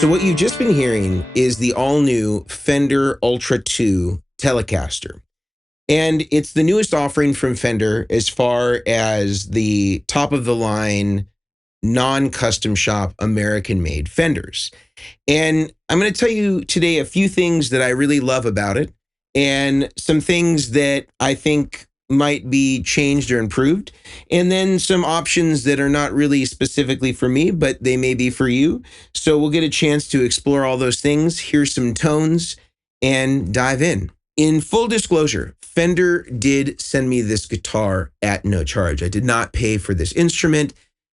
So what you've just been hearing is the all-new Fender Ultra 2 Telecaster. And it's the newest offering from Fender as far as the top-of-the-line, non-custom shop, American-made Fenders. And I'm going to tell you today a few things that I really love about it and some things that I think might be changed or improved, and then some options that are not really specifically for me, but they may be for you. So we'll get a chance to explore all those things, hear some tones, and dive in. In full disclosure, Fender did send me this guitar at no charge. I did not pay for this instrument.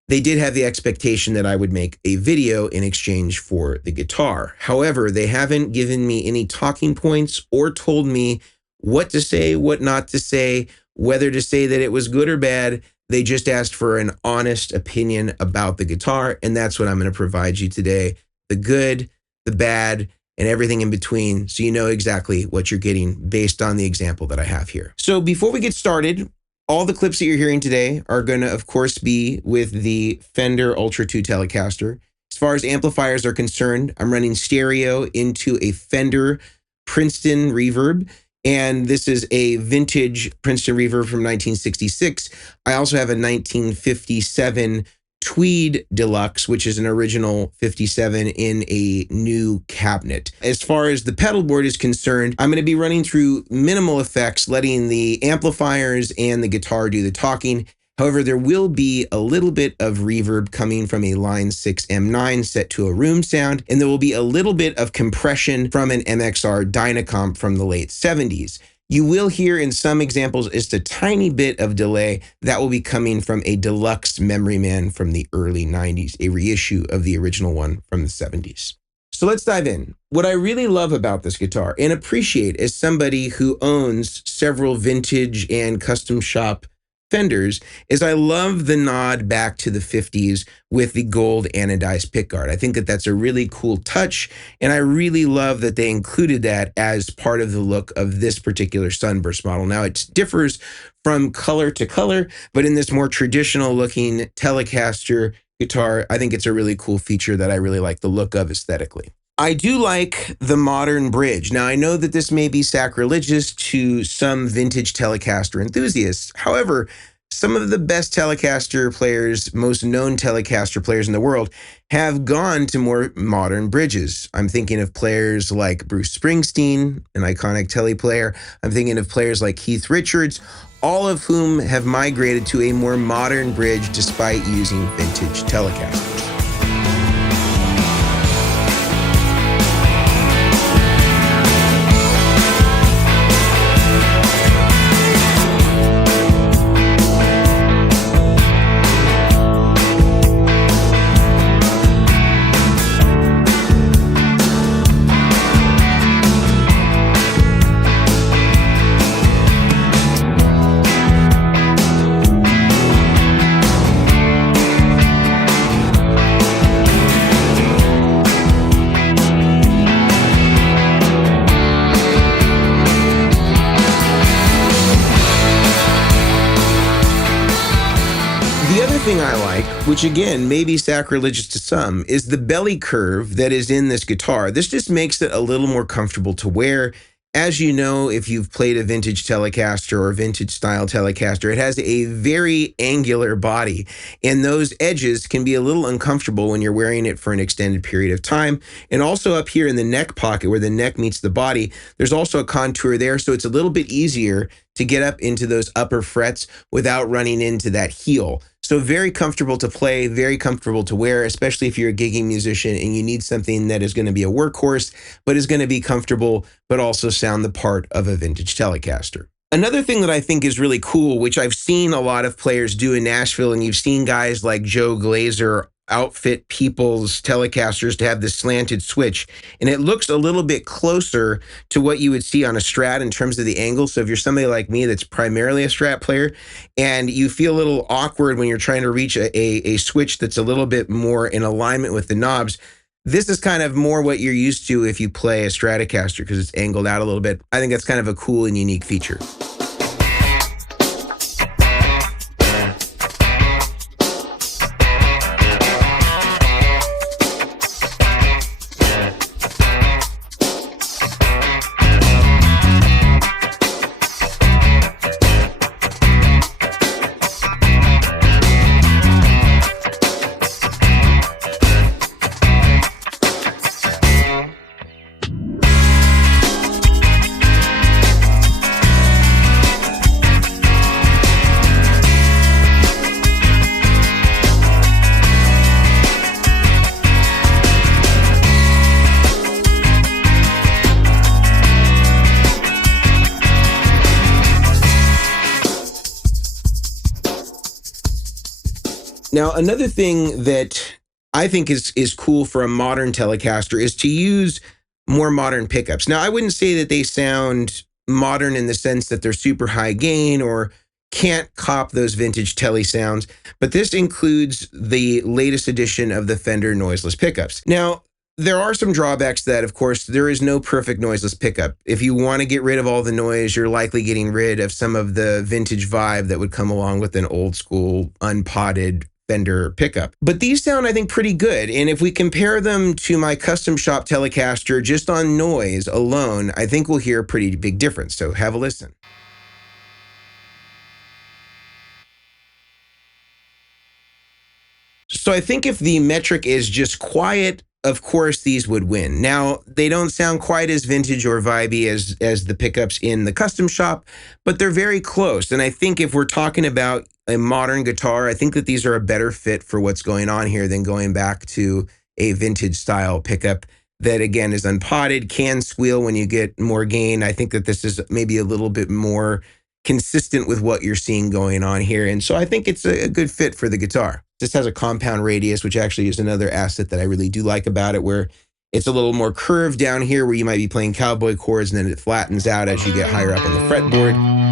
They did have the expectation that I would make a video in exchange for the guitar. However, they haven't given me any talking points or told me what to say, what not to say, whether to say that it was good or bad. They just asked for an honest opinion about the guitar, and that's what I'm going to provide you today. The good, the bad, and everything in between, so you know exactly what you're getting based on the example that I have here. So before we get started, all the clips that you're hearing today are going to, of course, be with the Fender Ultra 2 Telecaster. As far as amplifiers are concerned, I'm running stereo into a Fender Princeton reverb, and this is a vintage Princeton reverb from 1966. I also have a 1957 Tweed Deluxe, which is an original 57 in a new cabinet. As far as the pedal board is concerned, I'm going to be running through minimal effects, letting the amplifiers and the guitar do the talking. However, there will be a little bit of reverb coming from a Line 6 M9 set to a room sound, and there will be a little bit of compression from an MXR Dynacomp from the late 70s. You will hear in some examples just a tiny bit of delay that will be coming from a deluxe Memory Man from the early 90s, a reissue of the original one from the 70s. So let's dive in. What I really love about this guitar and appreciate as somebody who owns several vintage and custom shop Fenders is I love the nod back to the 50s with the gold anodized pickguard. I think that that's a really cool touch, and I really love that they included that as part of the look of this particular Sunburst model. Now, it differs from color to color, but in this more traditional looking Telecaster guitar, I think it's a really cool feature that I really like the look of aesthetically. I do like the modern bridge. Now, I know that this may be sacrilegious to some vintage Telecaster enthusiasts. However, some of the best Telecaster players, most known Telecaster players in the world, have gone to more modern bridges. I'm thinking of players like Bruce Springsteen, an iconic Tele player. I'm thinking of players like Keith Richards, all of whom have migrated to a more modern bridge despite using vintage Telecasters. Thing I like, which again may be sacrilegious to some, is the belly curve that is in this guitar. This just makes it a little more comfortable to wear. As you know, if you've played a vintage Telecaster or vintage style Telecaster, it has a very angular body, and those edges can be a little uncomfortable when you're wearing it for an extended period of time. And also up here in the neck pocket where the neck meets the body, there's also a contour there, so it's a little bit easier to get up into those upper frets without running into that heel. So very comfortable to play, very comfortable to wear, especially if you're a gigging musician and you need something that is going to be a workhorse, but is going to be comfortable, but also sound the part of a vintage Telecaster. Another thing that I think is really cool, which I've seen a lot of players do in Nashville, and you've seen guys like Joe Glazer outfit people's Telecasters to have this slanted switch, and it looks a little bit closer to what you would see on a Strat in terms of the angle. So if you're somebody like me that's primarily a Strat player and you feel a little awkward when you're trying to reach a switch that's a little bit more in alignment with the knobs, this is kind of more what you're used to if you play a Stratocaster because it's angled out a little bit. I think that's kind of a cool and unique feature. Now, another thing that I think is cool for a modern Telecaster is to use more modern pickups. Now, I wouldn't say that they sound modern in the sense that they're super high gain or can't cop those vintage Tele sounds, but this includes the latest edition of the Fender Noiseless pickups. Now, there are some drawbacks to that, of course. There is no perfect noiseless pickup. If you want to get rid of all the noise, you're likely getting rid of some of the vintage vibe that would come along with an old school, unpotted Fender pickup. But these sound, I think, pretty good. And if we compare them to my custom shop Telecaster just on noise alone, I think we'll hear a pretty big difference. So have a listen. So I think if the metric is just quiet, of course these would win. Now, they don't sound quite as vintage or vibey as the pickups in the custom shop, but they're very close. And I think if we're talking about a modern guitar, I think that these are a better fit for what's going on here than going back to a vintage style pickup that, again, is unpotted, can squeal when you get more gain. I think that this is maybe a little bit more consistent with what you're seeing going on here. And so I think it's a good fit for the guitar. This has a compound radius, which actually is another asset that I really do like about it, where it's a little more curved down here where you might be playing cowboy chords, and then it flattens out as you get higher up on the fretboard.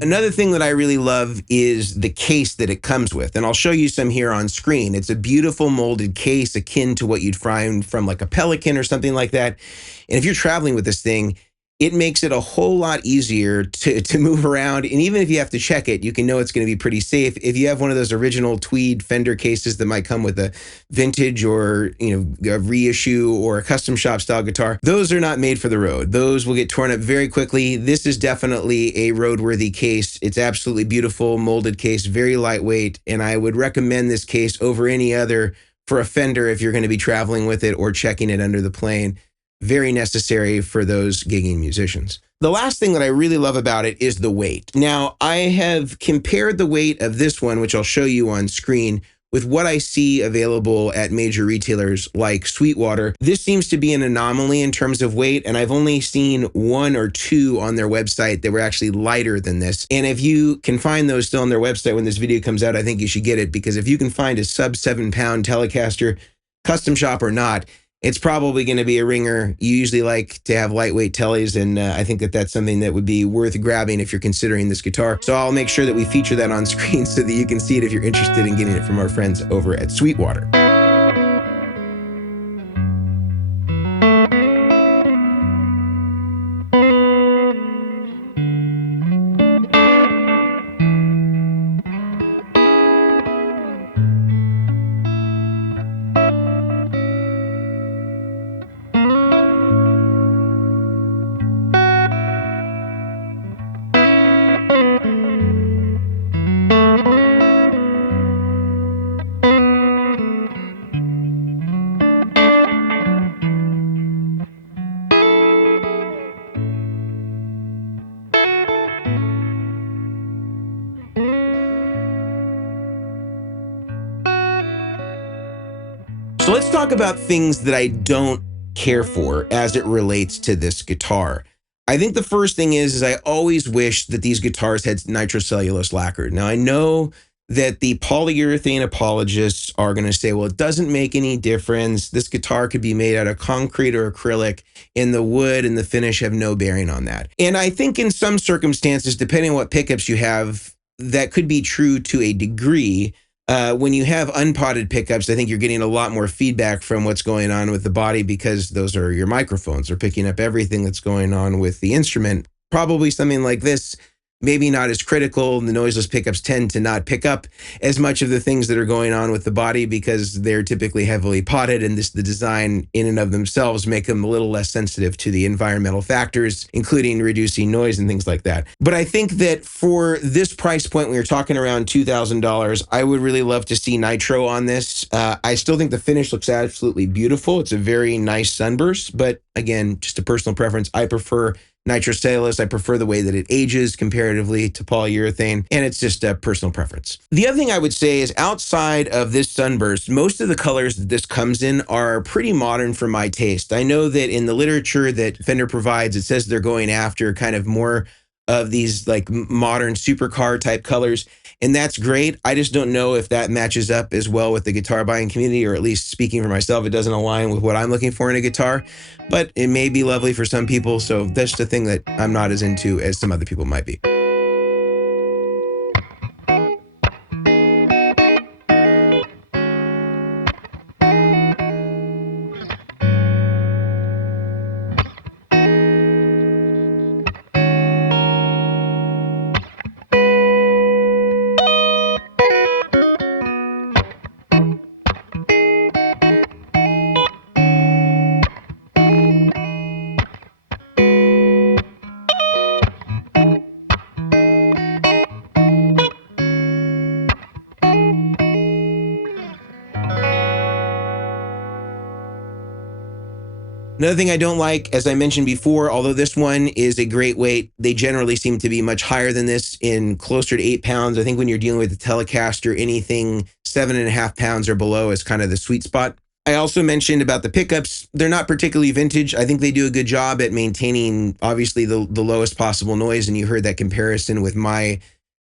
Another thing that I really love is the case that it comes with, and I'll show you some here on screen. It's a beautiful molded case akin to what you'd find from like a Pelican or something like that. And if you're traveling with this thing, it makes it a whole lot easier to move around. And even if you have to check it, you can know it's going to be pretty safe. If you have one of those original tweed Fender cases that might come with a vintage or, a reissue or a custom shop style guitar, those are not made for the road. Those will get torn up very quickly. This is definitely a roadworthy case. It's absolutely beautiful, molded case, very lightweight. And I would recommend this case over any other for a Fender if you're going to be traveling with it or checking it under the plane. Very necessary for those gigging musicians. The last thing that I really love about it is the weight. Now, I have compared the weight of this one, which I'll show you on screen, with what I see available at major retailers like Sweetwater. This seems to be an anomaly in terms of weight, and I've only seen one or two on their website that were actually lighter than this. And if you can find those still on their website when this video comes out, I think you should get it, because if you can find a sub 7-pound Telecaster, custom shop or not, it's probably going to be a ringer. You usually like to have lightweight Teles, and I think that that's something that would be worth grabbing if you're considering this guitar. So I'll make sure that we feature that on screen so that you can see it if you're interested in getting it from our friends over at Sweetwater. So let's talk about things that I don't care for as it relates to this guitar. I think the first thing is I always wish that these guitars had nitrocellulose lacquer. Now, I know that the polyurethane apologists are going to say, well, it doesn't make any difference. This guitar could be made out of concrete or acrylic, and the wood and the finish have no bearing on that. And I think in some circumstances, depending on what pickups you have, that could be true to a degree. When you have unpotted pickups, I think you're getting a lot more feedback from what's going on with the body, because those are your microphones. They're picking up everything that's going on with the instrument. Probably something like this maybe not as critical. The noiseless pickups tend to not pick up as much of the things that are going on with the body because they're typically heavily potted, and the design in and of themselves make them a little less sensitive to the environmental factors, including reducing noise and things like that. But I think that for this price point, we were talking around $2,000, I would really love to see nitro on this. I still think the finish looks absolutely beautiful. It's a very nice sunburst, but again, just a personal preference. I prefer nitrocellulose. I prefer the way that it ages comparatively to polyurethane, and it's just a personal preference. The other thing I would say is outside of this sunburst, most of the colors that this comes in are pretty modern for my taste. I know that in the literature that Fender provides, it says they're going after kind of more of these like modern supercar type colors, and that's great. I just don't know if that matches up as well with the guitar buying community, or at least speaking for myself, it doesn't align with what I'm looking for in a guitar, but it may be lovely for some people. So that's the thing that I'm not as into as some other people might be. Another thing I don't like, as I mentioned before, although this one is a great weight, they generally seem to be much higher than this, in closer to 8 pounds. I think when you're dealing with the Telecaster, anything 7.5 pounds or below is kind of the sweet spot. I also mentioned about the pickups. They're not particularly vintage. I think they do a good job at maintaining, obviously, the lowest possible noise. And you heard that comparison with my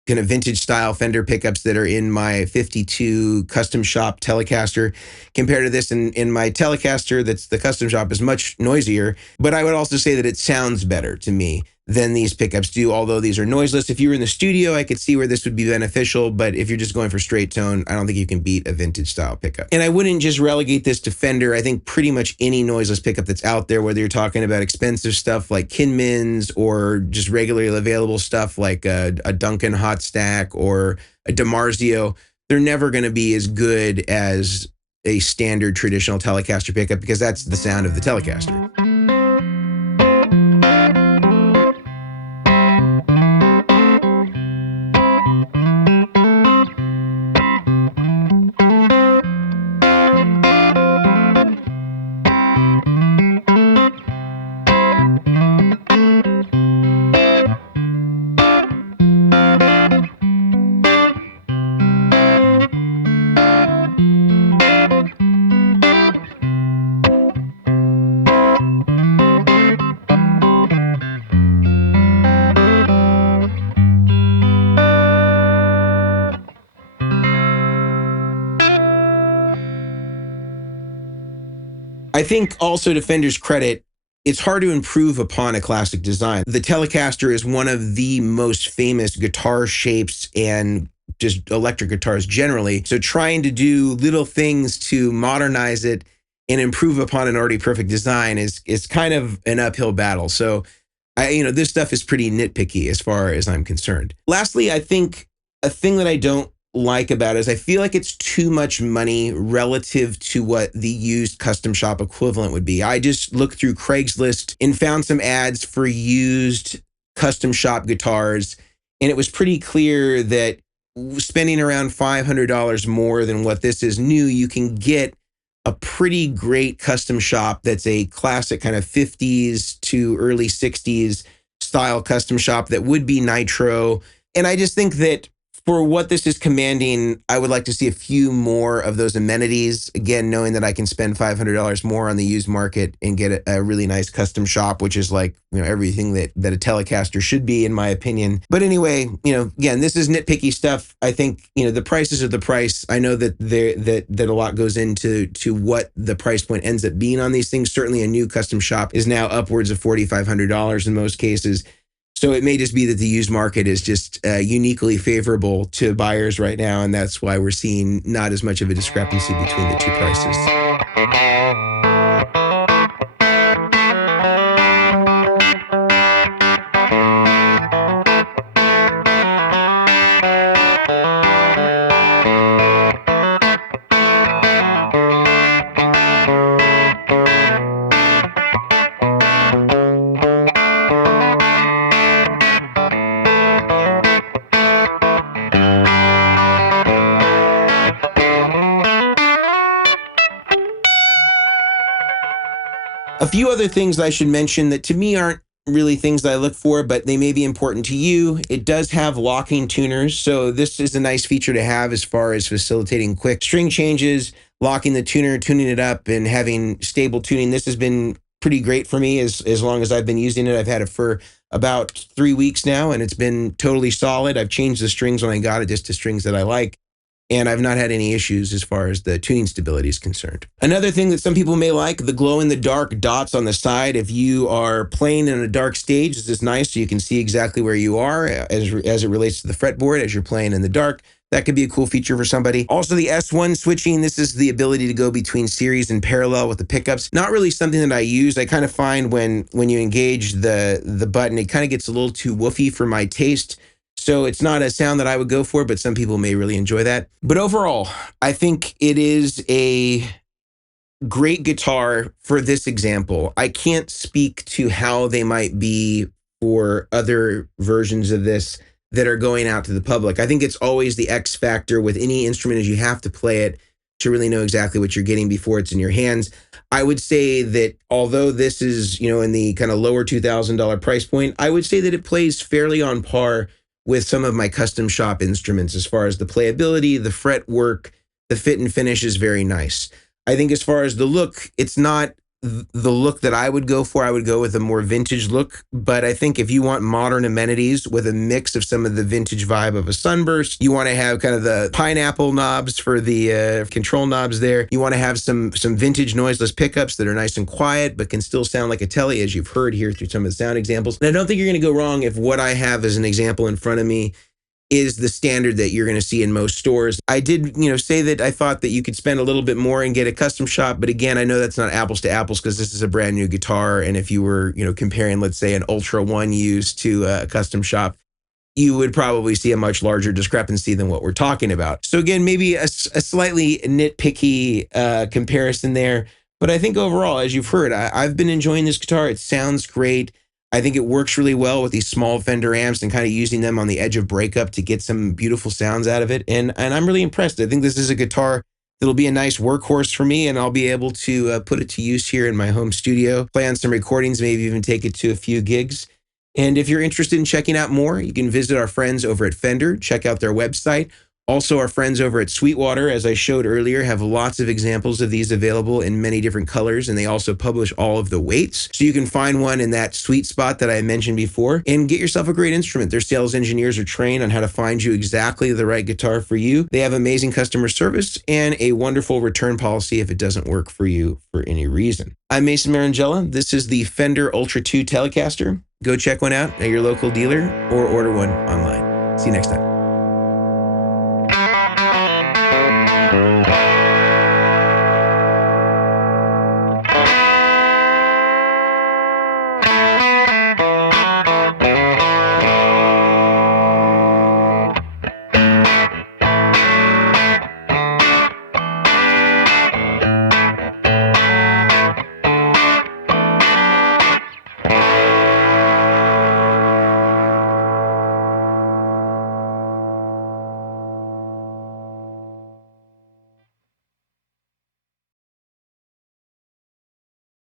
kind of vintage style Fender pickups that are in my 52 custom shop Telecaster compared to this in my Telecaster that's the custom shop is much noisier. But I would also say that it sounds better to me than these pickups do, although these are noiseless. If you were in the studio, I could see where this would be beneficial, but if you're just going for straight tone, I don't think you can beat a vintage style pickup. And I wouldn't just relegate this to Fender. I think pretty much any noiseless pickup that's out there, whether you're talking about expensive stuff like Kinmans or just regularly available stuff like a Duncan Hot Stack or a DiMarzio, they're never going to be as good as a standard traditional Telecaster pickup because that's the sound of the Telecaster. I think also to Fender's credit, it's hard to improve upon a classic design. The Telecaster is one of the most famous guitar shapes and just electric guitars generally. So trying to do little things to modernize it and improve upon an already perfect design is kind of an uphill battle. So this stuff is pretty nitpicky as far as I'm concerned. Lastly, I think a thing that I don't like about it is I feel like it's too much money relative to what the used custom shop equivalent would be. I just looked through Craigslist and found some ads for used custom shop guitars, and it was pretty clear that spending around $500 more than what this is new, you can get a pretty great custom shop that's a classic kind of 50s to early 60s style custom shop that would be nitro. And I just think that for what this is commanding, I would like to see a few more of those amenities. Again, knowing that I can spend $500 more on the used market and get a really nice custom shop, which is like, everything that a Telecaster should be, in my opinion. But anyway, again, this is nitpicky stuff. I think, the prices are the price. I know that that a lot goes into what the price point ends up being on these things. Certainly a new custom shop is now upwards of $4,500 in most cases. So it may just be that the used market is just uniquely favorable to buyers right now, and that's why we're seeing not as much of a discrepancy between the two prices. few other things I should mention that to me aren't really things that I look for, but they may be important to you. It does have locking tuners, so this is a nice feature to have as far as facilitating quick string changes, locking the tuner, tuning it up, and having stable tuning. This has been pretty great for me as long as I've been using it. I've had it for about 3 weeks now, and it's been totally solid. I've changed the strings when I got it just to strings that I like, and I've not had any issues as far as the tuning stability is concerned. Another thing that some people may like, the glow-in-the-dark dots on the side. If you are playing in a dark stage, this is nice, so you can see exactly where you are as it relates to the fretboard as you're playing in the dark. That could be a cool feature for somebody. Also, the S1 switching. This is the ability to go between series and parallel with the pickups. Not really something that I use. I kind of find when you engage the button, it kind of gets a little too woofy for my taste. So it's not a sound that I would go for, but some people may really enjoy that. But overall, I think it is a great guitar for this example. I can't speak to how they might be for other versions of this that are going out to the public. I think it's always the X factor with any instrument is you have to play it to really know exactly what you're getting before it's in your hands. I would say that although this is, in the kind of lower $2,000 price point, I would say that it plays fairly on par with some of my custom shop instruments as far as the playability, the fret work, the fit and finish is very nice. I think as far as the look, it's not the look that I would go for. I would go with a more vintage look, but I think if you want modern amenities with a mix of some of the vintage vibe of a Sunburst, you want to have kind of the pineapple knobs for the control knobs there. You want to have some vintage noiseless pickups that are nice and quiet, but can still sound like a Tele, as you've heard here through some of the sound examples. And I don't think you're going to go wrong if what I have as an example in front of me is the standard that you're going to see in most stores. I did, say that I thought that you could spend a little bit more and get a custom shop, but again, I know that's not apples to apples because this is a brand new guitar, and if you were, comparing, let's say, an Ultra One used to a custom shop, you would probably see a much larger discrepancy than what we're talking about. So again, maybe a slightly nitpicky comparison there, but I think overall, as you've heard, I've been enjoying this guitar. It sounds great. I think it works really well with these small Fender amps and kind of using them on the edge of breakup to get some beautiful sounds out of it. And I'm really impressed. I think this is a guitar that'll be a nice workhorse for me, and I'll be able to put it to use here in my home studio, play on some recordings, maybe even take it to a few gigs. And if you're interested in checking out more, you can visit our friends over at Fender, check out their website. Also, our friends over at Sweetwater, as I showed earlier, have lots of examples of these available in many different colors, and they also publish all of the weights. So you can find one in that sweet spot that I mentioned before and get yourself a great instrument. Their sales engineers are trained on how to find you exactly the right guitar for you. They have amazing customer service and a wonderful return policy if it doesn't work for you for any reason. I'm Mason Marangella. This is the Fender Ultra 2 Telecaster. Go check one out at your local dealer or order one online. See you next time.